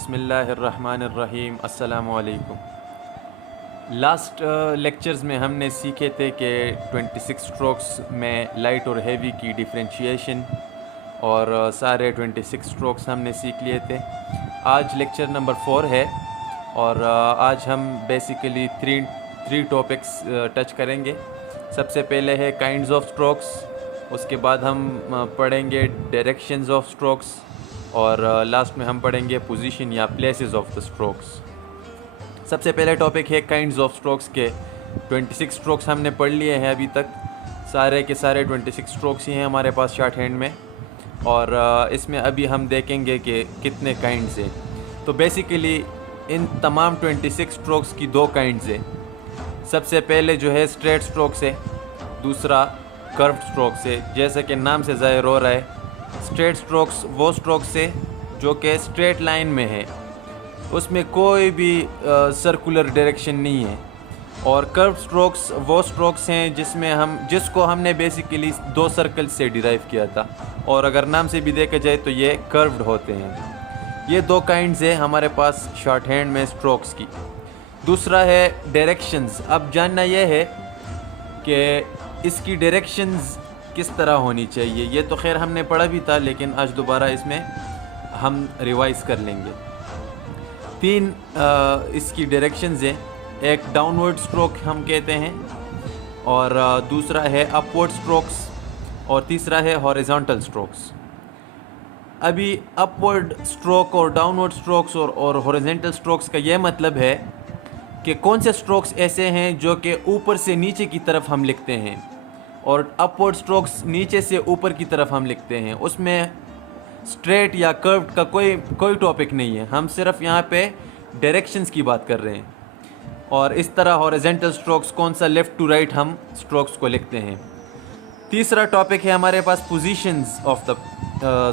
बिस्मिल्लाहिर्रहमानिर्रहीम अस्सलामु अलैकुम। लास्ट लेक्चर्स में हमने सीखे थे कि 26 स्ट्रोक्स में लाइट और हेवी की डिफरेंशिएशन और सारे 26 स्ट्रोक्स हमने सीख लिए थे। आज लेक्चर नंबर 4 है और आज हम बेसिकली थ्री टॉपिक्स टच करेंगे। सबसे पहले है काइंड्स ऑफ स्ट्रोक्स, उसके बाद हम पढ़ेंगे डायरेक्शंस ऑफ स्ट्रोक्स और लास्ट में हम पढ़ेंगे पोजीशन या प्लेसेस ऑफ द स्ट्रोक्स। सबसे पहले टॉपिक है काइंड्स ऑफ स्ट्रोक्स के। 26 स्ट्रोक्स हमने पढ़ लिए हैं अभी तक, सारे के सारे 26 स्ट्रोक्स ही हैं हमारे पास शॉर्ट हैंड में, और इसमें अभी हम देखेंगे कि कितने काइंड्स हैं। तो बेसिकली इन तमाम 26 स्ट्रोक्स की दो काइंड्स हैं। सबसे पहले जो है स्ट्रेट स्ट्रोक्स है, दूसरा कर्व्ड स्ट्रोक्स है। जैसे कि नाम से ज़ाहिर हो रहा है, स्ट्रेट स्ट्रोक्स वो स्ट्रोक्स है जो कि स्ट्रेट लाइन में है, उसमें कोई भी सर्कुलर डायरेक्शन नहीं है। और कर्व्ड स्ट्रोक्स वो स्ट्रोक्स हैं जिसको हमने बेसिकली दो सर्कल से डिराइव किया था, और अगर नाम से भी देखा जाए तो ये कर्व्ड होते हैं। ये दो काइंड्स है हमारे पास शॉर्ट हैंड में स्ट्रोक्स की। दूसरा है डायरेक्शंस। अब जानना यह है कि इसकी डायरेक्शंस किस तरह होनी चाहिए। ये तो खैर हमने पढ़ा भी था, लेकिन आज दोबारा इसमें हम रिवाइज कर लेंगे। तीन इसकी डायरेक्शंस हैं। एक डाउनवर्ड स्ट्रोक हम कहते हैं, और दूसरा है अपवर्ड स्ट्रोक्स, और तीसरा है हॉरिजॉन्टल स्ट्रोक्स। अभी अपवर्ड स्ट्रोक और डाउनवर्ड स्ट्रोक्स और हॉरिजॉन्टल स्ट्रोक्स का यह मतलब है कि कौन से स्ट्रोक्स ऐसे हैं जो कि ऊपर से नीचे की तरफ हम लिखते हैं, और अपवर्ड स्ट्रोक्स नीचे से ऊपर की तरफ हम लिखते हैं। उसमें स्ट्रेट या कर्व्ड का कोई टॉपिक नहीं है, हम सिर्फ यहाँ पे डायरेक्शंस की बात कर रहे हैं। और इस तरह हॉरिजॉन्टल स्ट्रोक्स कौन सा लेफ़्ट टू राइट हम स्ट्रोक्स को लिखते हैं। तीसरा टॉपिक है हमारे पास पोजीशंस ऑफ द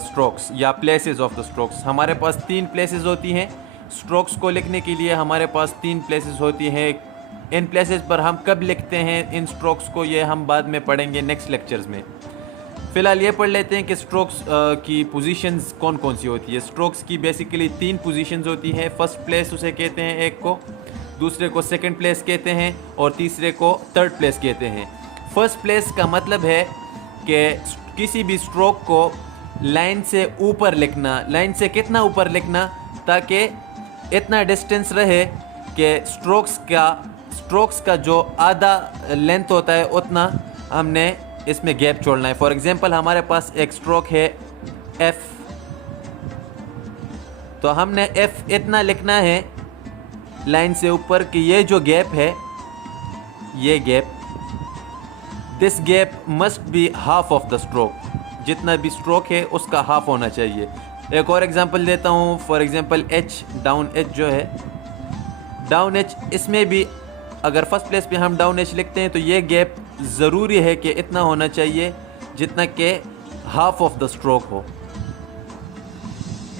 स्ट्रोक्स या प्लेसेस ऑफ द स्ट्रोक्स। हमारे पास तीन प्लेसेस होती हैं स्ट्रोक्स को लिखने के लिए। हमारे पास तीन प्लेसेस होती हैं। इन प्लेसेस पर हम कब लिखते हैं इन स्ट्रोक्स को, ये हम बाद में पढ़ेंगे नेक्स्ट लेक्चर्स में। फ़िलहाल ये पढ़ लेते हैं कि स्ट्रोक्स की पोजीशंस कौन कौन सी होती है। स्ट्रोक्स की बेसिकली तीन पोजीशंस होती हैं। फर्स्ट प्लेस उसे कहते हैं एक को, दूसरे को सेकंड प्लेस कहते हैं, और तीसरे को थर्ड प्लेस कहते हैं। फर्स्ट प्लेस का मतलब है कि किसी भी स्ट्रोक को लाइन से ऊपर लिखना। लाइन से कितना ऊपर लिखना, ताकि इतना डिस्टेंस रहे कि स्ट्रोक्स का जो आधा लेंथ होता है उतना हमने इसमें गैप छोड़ना है। फॉर एग्जांपल हमारे पास एक स्ट्रोक है F, तो हमने F इतना लिखना है लाइन से ऊपर कि ये जो गैप है, ये gap, this gap must be half of the stroke. जितना भी स्ट्रोक है उसका हाफ होना चाहिए। एक और एग्जांपल देता हूँ। For example H, down H जो है, डाउन H, इसमें भी अगर फर्स्ट प्लेस पे हम डाउन H लिखते हैं तो ये गैप ज़रूरी है कि इतना होना चाहिए जितना कि हाफ ऑफ द स्ट्रोक हो।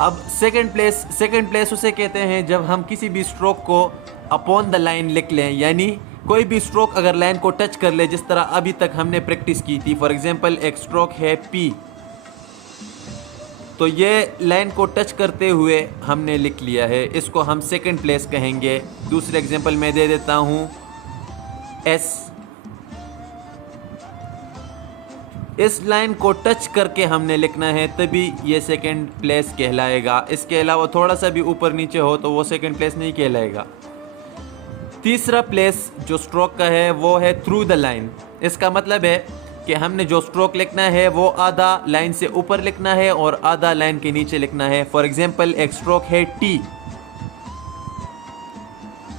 अब सेकंड प्लेस उसे कहते हैं जब हम किसी भी स्ट्रोक को अपॉन द लाइन लिख लें, यानी कोई भी स्ट्रोक अगर लाइन को टच कर ले, जिस तरह अभी तक हमने प्रैक्टिस की थी। फॉर एग्जांपल एक स्ट्रोक है P, तो ये लाइन को टच करते हुए हमने लिख लिया है, इसको हम सेकंड प्लेस कहेंगे। दूसरे एग्जांपल में दे देता हूँ S, इस लाइन को टच करके हमने लिखना है, तभी ये सेकंड प्लेस कहलाएगा। इसके अलावा थोड़ा सा भी ऊपर नीचे हो तो वो सेकंड प्लेस नहीं कहलाएगा। तीसरा प्लेस जो स्ट्रोक का है वो है थ्रू द लाइन। इसका मतलब है कि हमने जो स्ट्रोक लिखना है वो आधा लाइन से ऊपर लिखना है और आधा लाइन के नीचे लिखना है। फॉर एग्जांपल एक स्ट्रोक है T,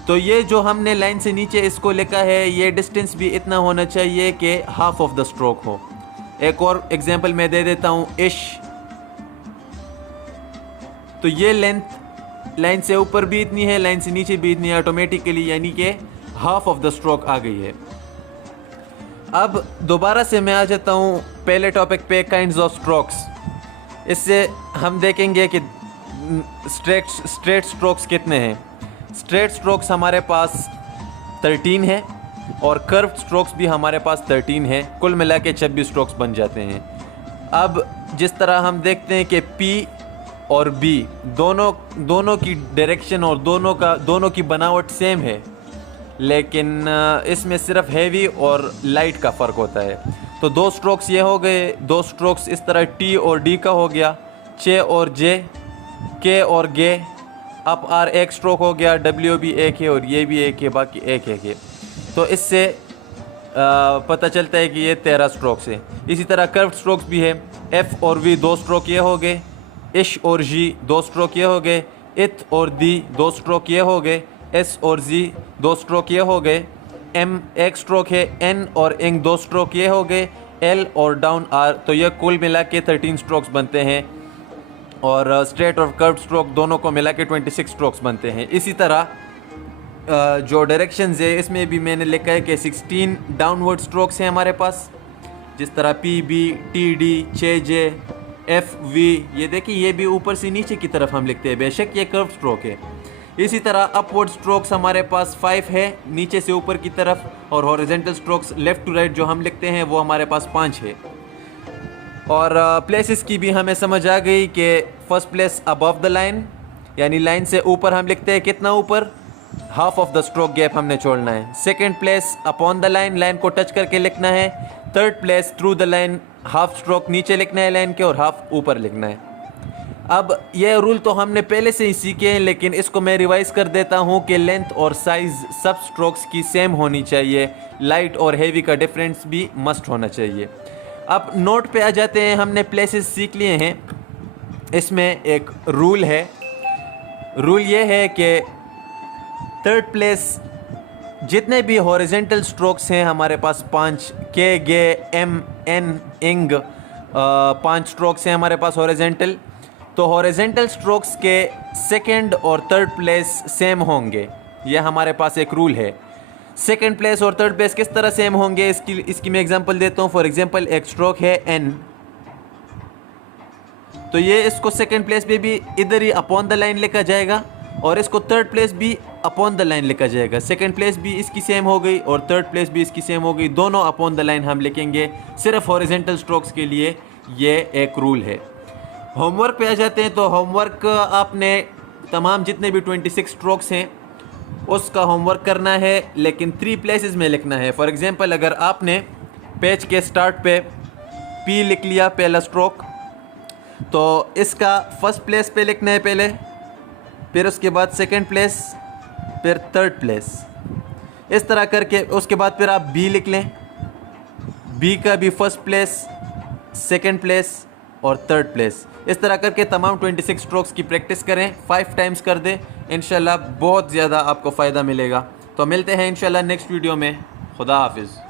तो ये जो हमने लाइन से नीचे इसको लिखा है, ये डिस्टेंस भी इतना होना चाहिए कि हाफ ऑफ द स्ट्रोक हो। एक और एग्जांपल मैं दे देता हूँ इश, तो ये लेंथ लाइन से ऊपर भी इतनी है, लाइन से नीचे भी इतनी है ऑटोमेटिकली, यानी कि हाफ ऑफ द स्ट्रोक आ गई है। अब दोबारा से मैं आ जाता हूँ पहले टॉपिक पे, काइंड्स ऑफ स्ट्रोक्स। इससे हम देखेंगे कि स्ट्रेट स्ट्रोक्स कितने हैं। स्ट्रेट स्ट्रोक्स हमारे पास 13 है, और कर्व्ड स्ट्रोक्स भी हमारे पास 13 है। कुल मिला के 26 स्ट्रोक्स बन जाते हैं। अब जिस तरह हम देखते हैं कि P और बी दोनों की डायरेक्शन और दोनों की बनावट सेम है, लेकिन इसमें सिर्फ हैवी और लाइट का फ़र्क होता है। तो 2 स्ट्रोक्स ये हो गए, 2 स्ट्रोक्स इस तरह टी और डी का हो गया, चे और जे, के और गे, अप आर एक स्ट्रोक हो गया, डब्ल्यू भी एक है और ये भी एक है, बाकी एक है। तो इससे पता चलता है कि ये 13 स्ट्रोक्स है। इसी तरह कर्व स्ट्रोक्स भी है, एफ और वी 2 स्ट्रोक ये हो गए, इश और जी 2 स्ट्रोक ये हो गए, इथ और दी 2 स्ट्रोक ये हो गए, एस और जी 2 स्ट्रोक ये हो गए, एम एक स्ट्रोक है, एन और इंग 2 स्ट्रोक ये हो गए, एल और डाउन आर। तो ये कुल मिला के 13 स्ट्रोक्स बनते हैं और स्ट्रेट और कर्व स्ट्रोक दोनों को मिला के 26 स्ट्रोक्स बनते हैं। इसी तरह जो डायरेक्शंस है इसमें भी मैंने लिखा है कि 16 डाउनवर्ड स्ट्रोक्स हैं हमारे पास, जिस तरह पी बी, टी डी, चे जे, एफ वी। ये देखिए ये भी ऊपर से नीचे की तरफ हम लिखते हैं, बेशक ये कर्व स्ट्रोक है। इसी तरह अपवर्ड स्ट्रोक्स हमारे पास 5 है नीचे से ऊपर की तरफ, और horizontal strokes left to right जो हम लिखते हैं वो हमारे पास 5 है। और प्लेसेस की भी हमें समझ आ गई कि first place above the line, यानी लाइन से ऊपर हम लिखते हैं कितना ऊपर, half of the stroke gap हमने छोड़ना है। Second place upon the line, line को टच करके लिखना है। Third place through the line, half stroke नीचे लिखना है लाइन के और हाफ ऊपर लिखना है। अब ये रूल तो हमने पहले से ही सीखे हैं, लेकिन इसको मैं रिवाइज कर देता हूँ कि लेंथ और साइज़ सब स्ट्रोक्स की सेम होनी चाहिए, लाइट और हेवी का डिफरेंस भी मस्ट होना चाहिए। अब नोट पे आ जाते हैं, हमने प्लेसेस सीख लिए हैं। इसमें एक रूल है, रूल ये है कि थर्ड प्लेस जितने भी हॉरिजेंटल स्ट्रोक्स हैं हमारे पास 5, के गे एम एन इंग 5 स्ट्रोक्स हैं हमारे पास हॉरिजेंटल। तो हॉरिजेंटल स्ट्रोक्स के सेकंड और थर्ड प्लेस सेम होंगे, यह हमारे पास एक रूल है। सेकंड प्लेस और थर्ड प्लेस किस तरह सेम होंगे, इसकी मैं एग्जांपल देता हूँ। फॉर एग्जांपल एक स्ट्रोक है एन, तो ये इसको सेकंड प्लेस पे भी इधर ही अपॉन द लाइन लिखा जाएगा और इसको थर्ड प्लेस भी अपॉन द लाइन लिखा जाएगा। सेकंड प्लेस भी इसकी सेम हो गई और थर्ड प्लेस भी इसकी सेम हो गई, दोनों अपॉन द लाइन हम लिखेंगे। सिर्फ हॉरिजॉन्टल स्ट्रोक्स के लिए ये एक रूल है। होमवर्क पे आ जाते हैं। तो होमवर्क आपने तमाम जितने भी 26 स्ट्रोक्स हैं उसका होमवर्क करना है, लेकिन 3 प्लेसेस में लिखना है। फॉर एग्जांपल अगर आपने पेज के स्टार्ट पे पी लिख लिया पहला स्ट्रोक, तो इसका फर्स्ट प्लेस पे लिखना है पहले, फिर उसके बाद सेकंड प्लेस, फिर थर्ड प्लेस, इस तरह करके उसके बाद फिर आप बी लिख लें। बी का भी फर्स्ट प्लेस, सेकंड प्लेस और थर्ड प्लेस, इस तरह करके तमाम 26 स्ट्रोक्स की प्रैक्टिस करें, 5 टाइम्स कर दें। इंशाल्लाह बहुत ज़्यादा आपको फ़ायदा मिलेगा। तो मिलते हैं इंशाल्लाह नेक्स्ट वीडियो में। खुदा हाफिज़।